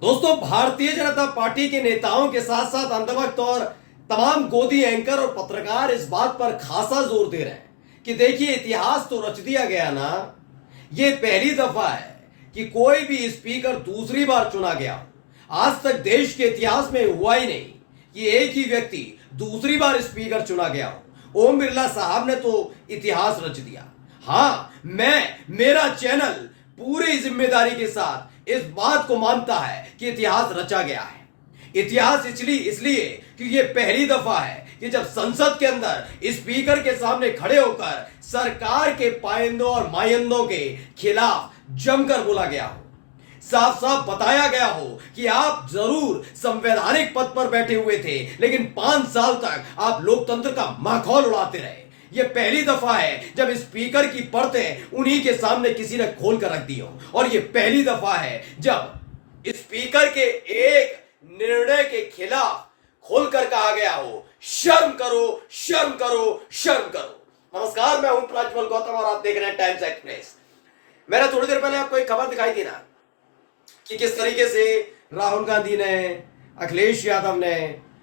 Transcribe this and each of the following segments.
दोस्तों, भारतीय जनता पार्टी के नेताओं के साथ साथ अंधभक्त और तमाम गोदी एंकर और पत्रकार इस बात पर खासा जोर दे रहे हैं कि देखिए, इतिहास तो रच दिया गया ना। ये पहली दफा है कि कोई भी स्पीकर दूसरी बार चुना गया हो। आज तक देश के इतिहास में हुआ ही नहीं कि एक ही व्यक्ति दूसरी बार स्पीकर चुना गया हो। ओम बिरला साहब ने तो इतिहास रच दिया। हाँ, मेरा चैनल पूरी जिम्मेदारी के साथ इस बात को मानता है कि इतिहास रचा गया है। इतिहास इसलिए कि ये पहली दफा है कि जब संसद के अंदर स्पीकर के सामने खड़े होकर सरकार के पायंदों और मायंदों के खिलाफ जमकर बोला गया हो, साफ साफ बताया गया हो कि आप जरूर संवैधानिक पद पर बैठे हुए थे, लेकिन 5 साल तक आप लोकतंत्र का माखौल उड़ाते रहे। यह पहली दफा है जब स्पीकर की परतें उन्हीं के सामने किसी ने खोल कर रख दी हो, और यह पहली दफा है जब स्पीकर के एक निर्णय के खिलाफ खोलकर कहा गया हो, शर्म करो, शर्म करो, शर्म करो। नमस्कार, मैं हूं प्रज्वल गौतम और आप देख रहे हैं टाइम्स एक्सप्रेस। मैंने थोड़ी देर पहले आपको एक खबर दिखाई थी ना कि किस तरीके से राहुल गांधी ने, अखिलेश यादव ने,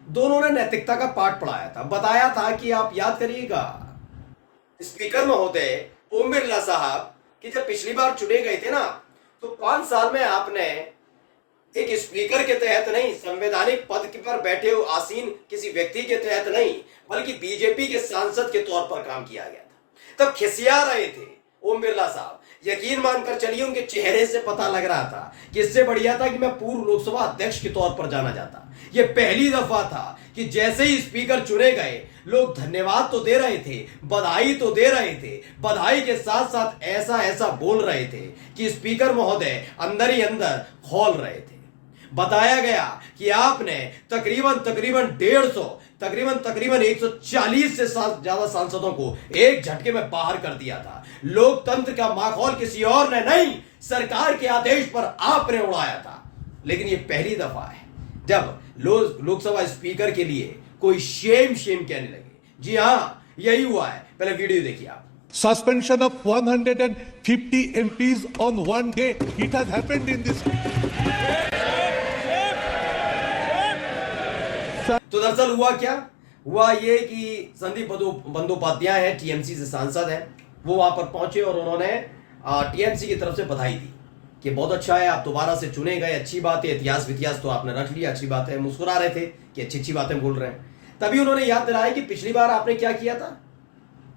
दोनों ने नैतिकता का पाठ पढ़ाया था। बताया था कि आप याद करिएगा, स्पीकर महोदय ओम बिरला साहब कि जब पिछली बार चुने गए थे ना, तो 5 साल में आपने एक स्पीकर के तहत नहीं, संवैधानिक पद पर बैठे हुए आसीन किसी व्यक्ति के तहत नहीं, बल्कि बीजेपी के सांसद के तौर पर काम किया गया था। तब खिसिया रहे थे ओम बिरला साहब। यकीन मानकर चलिए, उनके चेहरे से पता लग रहा था कि इससे बढ़िया था कि मैं पूर्व लोकसभा अध्यक्ष के तौर पर जाना जाता। यह पहली दफा था कि जैसे ही स्पीकर चुने गए, लोग धन्यवाद तो दे रहे थे, बधाई तो दे रहे थे, बधाई के साथ साथ ऐसा ऐसा बोल रहे थे कि स्पीकर महोदय अंदर ही अंदर खौल रहे थे। बताया गया कि आपने तकरीबन 140 से ज्यादा सांसदों को एक झटके में बाहर कर दिया था। लोकतंत्र का माहौल किसी और ने नहीं, सरकार के आदेश पर आपने उड़ाया था। लेकिन यह पहली दफा है जब लोकसभा स्पीकर के लिए कोई शेम कहने लगे। जी हां, यही हुआ है। पहले वीडियो देखिए आप। Suspension of 150 MPs on one day. It has happened in this. तो दरअसल हुआ क्या? हुआ ये कि संदीप बंदोपाध्याय हैं, टीएमसी से सांसद हैं, वो वहां पर पहुंचे और उन्होंने टीएमसी की तरफ से बधाई दी कि बहुत अच्छा है, आप दोबारा से चुने गए, अच्छी बात है, इतिहास तो आपने रख लिया, अच्छी बात है। मुस्कुरा रहे थे कि अच्छी बातें बोल रहे हैं। तभी उन्होंने याद दिलाया कि पिछली बार आपने क्या किया था,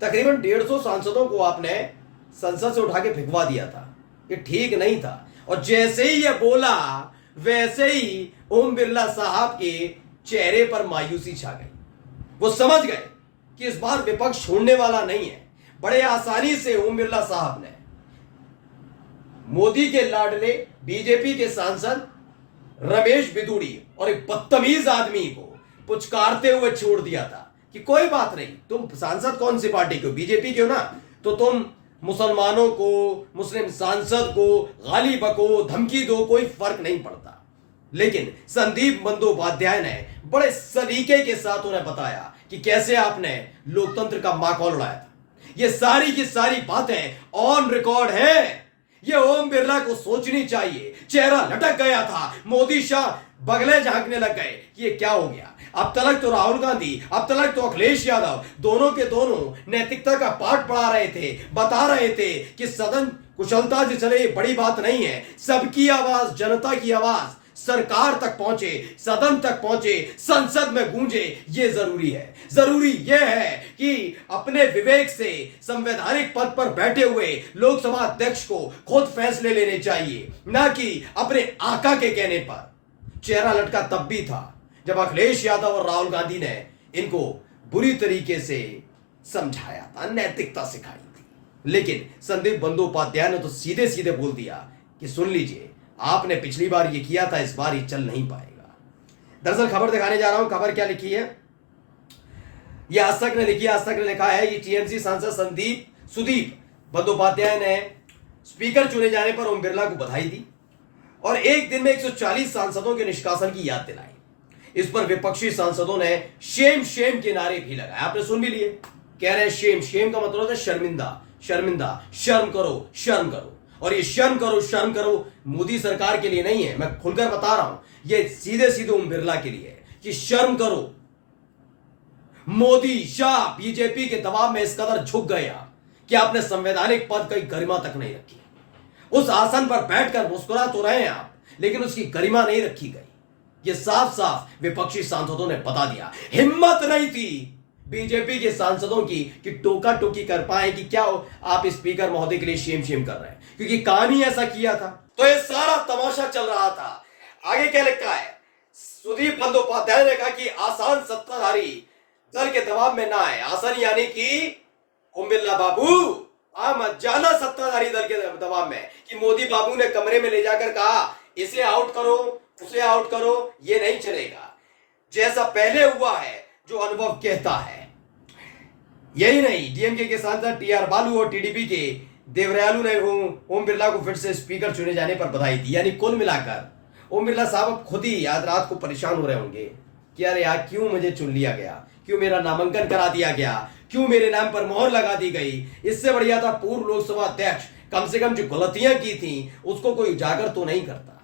तकरीबन 150 सांसदों को आपने संसद से उठा के फेंकवा दिया था। ये ठीक नहीं था। और जैसे ही ये बोला, वैसे ही ओम बिरला साहब के चेहरे पर मायूसी छा गई। वो समझ गए कि इस बार विपक्ष छोड़ने वाला नहीं है। बड़े आसानी से ओम बिरला साहब ने मोदी के लाडले बीजेपी के सांसद रमेश बिदूड़ी और एक बदतमीज आदमी को पुचकारते हुए छोड़ दिया था कि कोई बात नहीं, तुम सांसद कौन सी पार्टी के हो, बीजेपी के हो ना, तो तुम मुसलमानों को, मुस्लिम सांसद को गाली बको, धमकी दो, कोई फर्क नहीं पड़ता। लेकिन संदीप बंदोपाध्याय ने बड़े सलीके के साथ उन्हें बताया कि कैसे आपने लोकतंत्र का माहौल उड़ाया था। ये सारी की सारी बातें ऑन रिकॉर्ड है। ये ओम बिरला को सोचनी चाहिए। चेहरा लटक गया था, मोदी शाह बगले झांकने लग गए कि ये क्या हो गया। अब तलक तो राहुल गांधी, अब तलक तो अखिलेश यादव, दोनों के दोनों नैतिकता का पाठ पढ़ा रहे थे, बता रहे थे कि सदन कुशलता से चले, बड़ी बात नहीं है। सबकी आवाज, जनता की आवाज सरकार तक पहुंचे, सदन तक पहुंचे, संसद में गूंजे, ये जरूरी है। जरूरी यह है कि अपने विवेक से संवैधानिक पद पर बैठे हुए लोकसभा अध्यक्ष को खुद फैसले लेने चाहिए, ना कि अपने आका के कहने पर। चेहरा लटका तब भी था जब अखिलेश यादव और राहुल गांधी ने इनको बुरी तरीके से समझाया था, नैतिकता सिखाई थी। लेकिन संदीप बंदोपाध्याय ने तो सीधे सीधे बोल दिया कि सुन लीजिए, आपने पिछली बार ये किया था, इस बार ये चल नहीं पाएगा। दरअसल खबर दिखाने जा रहा हूं। खबर क्या लिखी है, ये आज तक ने लिखी है। आज तक ने लिखा है, ये टीएमसी सांसद सुदीप बंदोपाध्याय ने स्पीकर चुने जाने पर ओम बिरला को बधाई दी और एक दिन में 140 सांसदों के निष्कासन की याद दिलाई। इस पर विपक्षी सांसदों ने शेम के नारे भी लगाए। आपने सुन भी लिए, कह रहे हैं शेम का मतलब है शर्मिंदा, शर्म करो, और ये शर्म करो मोदी सरकार के लिए नहीं है, मैं खुलकर बता रहा हूं, ये सीधे सीधे ओम बिरला के लिए है कि शर्म करो। मोदी शाह बीजेपी के दबाव में इस कदर झुक गया कि आपने संवैधानिक पद की गरिमा तक नहीं रखी। उस आसन पर बैठकर मुस्कुरा तो रहे हैं आप, लेकिन उसकी गरिमा नहीं रखी गई। ये साफ साफ विपक्षी सांसदों ने बता दिया। हिम्मत नहीं थी बीजेपी के सांसदों की कि टोका टोकी कर पाए कि क्या आप स्पीकर महोदय के लिए शेम कर रहे हैं, क्योंकि काम ही ऐसा किया था। तो ये सारा तमाशा चल रहा था। आगे क्या लिखा है, सुदीप बंदोपाध्याय ने कहा कि आसान सत्ताधारी दल के दबाव में ना आए। आसन यानी कि ओम बिरला बाबू आ मत जाना सत्ताधारी दल के दबाव में कि मोदी बाबू ने कमरे में ले जाकर कहा इसे आउट करो उसे आउट करो, ये नहीं चलेगा। जैसा पहले हुआ है, जो अनुभव कहता है। यही नहीं, डीएमके के सांसद टीआर बालू और टीडीपी के देवरयालू ने ओम बिरला को फिर से स्पीकर चुने जाने पर बधाई दी। यानी कुल मिलाकर ओम बिरला साहब अब खुद ही आज रात को परेशान हो रहे होंगे कि यार यार क्यों मुझे चुन लिया गया, क्यों मेरा नामांकन करा दिया गया, क्यों मेरे नाम पर मोहर लगा दी गई। इससे बढ़िया था पूर्व लोकसभा अध्यक्ष कम से कम जो गलतियां की थी उसको कोई उजागर तो नहीं करता।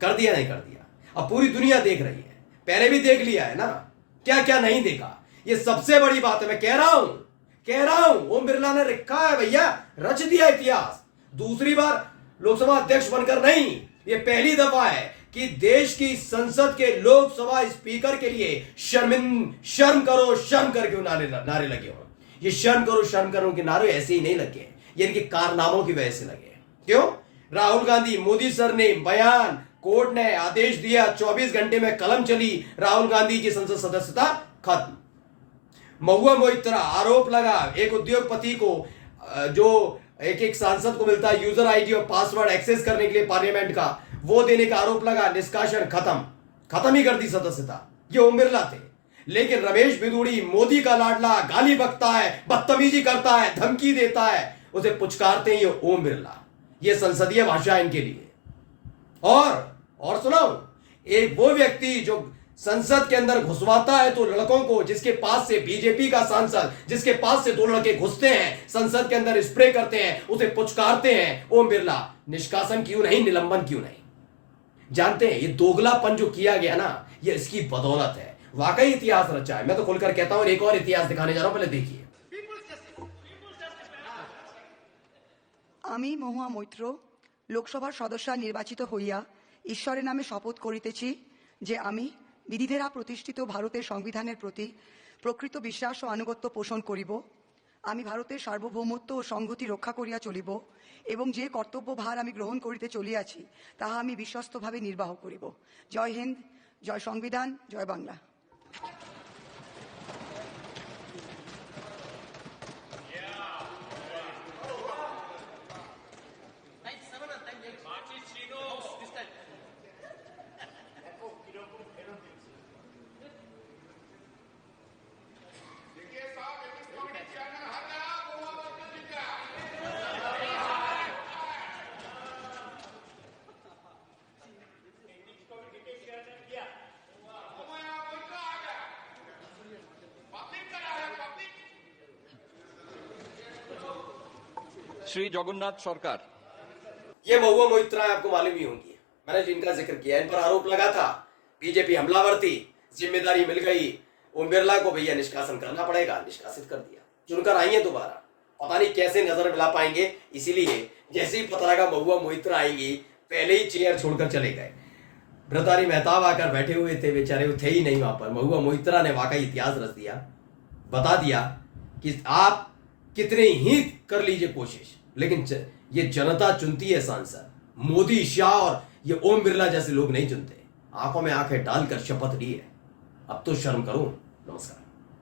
कर दिया नहीं कर दिया, अब पूरी दुनिया देख रही है, पहले भी देख लिया है ना, क्या क्या नहीं देखा। ये सबसे बड़ी बात है, मैं कह रहा हूं ओम बिरला ने रखा है भैया, रच दिया इतिहास। दूसरी बार लोकसभा अध्यक्ष बनकर नहीं, ये पहली दफा है कि देश की संसद के लोकसभा स्पीकर के लिए शर्म कर क्यों नारे लगे हो। ये शर्म करो के नारे ऐसे ही नहीं लगे, ये इनके कारनामों की वजह से लगे। क्यों? राहुल गांधी, मोदी सर ने बयान, कोर्ट ने आदेश दिया, 24 घंटे में कलम चली, राहुल गांधी की संसद सदस्यता खत्म। महुआ मोइत्रा, आरोप लगा एक उद्योगपति को जो एक सांसद को मिलता है यूजर आईडी और पासवर्ड एक्सेस करने के लिए पार्लियामेंट का, वो देने का आरोप लगा, निष्कासन खत्म ही कर दी सदस्यता। ये ओम बिरला थे। लेकिन रमेश बिदूड़ी मोदी का लाडला, गाली बकता है, बदतमीजी करता है, धमकी देता है, उसे पुचकारते हैं ये ओम बिरला। ये संसदीय भाषा इनके लिए। और सुनाओ, एक वो व्यक्ति जो संसद के अंदर घुसवाता है तो लड़कों को, जिसके पास से बीजेपी का सांसद, जिसके पास से दो लड़के घुसते हैं संसद के अंदर, स्प्रे करते हैं, उसे पुचकारते हैं ओम बिरला। निष्कासन क्यों नहीं, निलंबन क्यों नहीं? जानते हैं ये दोगलापन जो किया गया ना, ये इसकी बदौलत है। वाकई इतिहास रचा है। मैं तो खुलकर कहता हूं, एक और इतिहास दिखाने जा रहा हूं, पहले देखिए। আমি মহুয়া মৈত্র লোকসভার সদস্য নির্বাচিত হইয়া ঈশ্বরের নামে শপথ করিতেছি যে আমি বিধিদ্বারা প্রতিষ্ঠিত ভারতের সংবিধানের প্রতি প্রকৃত বিশ্বাস ও আনুগত্য পোষণ করিব। আমি ভারতের সার্বভৌমত্ব ও সংহতি রক্ষা করিয়া চলিব এবং যে কর্তব্যভার আমি গ্রহণ করিতে চলিয়াছি তাহা আমি বিশ্বস্তভাবে নির্বাহ করিব। জয় হিন্দ, জয় সংবিধান, জয় বাংলা। श्री जगन्नाथ सरकार। ये महुआ मोइत्रा आपको मालूम ही होंगी, मैंने जिनका जिक्र किया। इन पर आरोप लगा था बीजेपी हमलावर थी, जिम्मेदारी मिल गई, ओम बिरला को भैया निष्कासन करना पड़ेगा, निष्कासित कर दिया। चुनकर आई है दोबारा, पता नहीं कैसे नजर मिला पाएंगे। इसीलिए जैसे ही पता लगा महुआ मोइत्रा आएंगी, पहले ही चेयर छोड़कर चले गए। भ्रतारी मेहताब आकर बैठे हुए थे, बेचारे वो थे ही नहीं वहां पर। महुआ मोइत्रा ने वाकई इतिहास रच दिया, बता दिया कि आप कितने ही कर लीजिए कोशिश, लेकिन ये जनता चुनती है सांसद। मोदी, शाह और ये ओम बिरला जैसे लोग नहीं चुनते। आंखों में आंखें डालकर शपथ ली है। अब तो शर्म करो। नमस्कार।